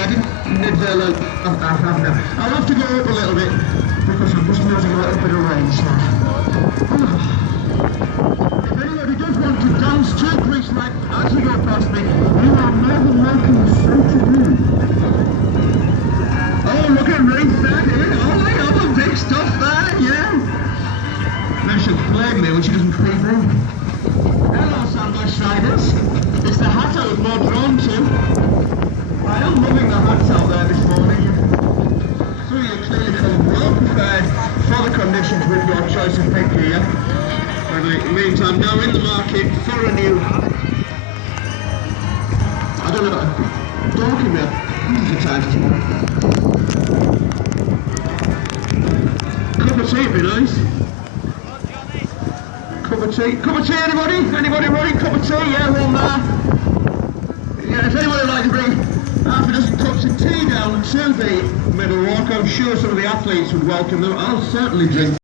I didn't look. I'll have to go up a little bit because I'm just losing a little bit of range now. If anybody does want to dance to Grease like as you go past me, you are more than welcome so to do. Oh, look at Reese there, dude. Oh, they have the big stuff there, yeah. Maybe she'll blame me when she doesn't creep in. Hello, Sandwich Riders. It's the hat I was more drawn to. I am loving the hats out there this morning. So you clearly come well prepared for the conditions with your choice of pink gear. And it means I'm now in the market for a new hat. I don't know, talking about hundreds of times tomorrow. Cup of tea would be nice. Cup of tea. Cup of tea, anybody? Anybody running? Cup of tea? Yeah, one there. Yeah, if anybody would like to bring half a dozen cups of tea down to the middle walk, I'm sure some of the athletes would welcome them. I'll certainly drink.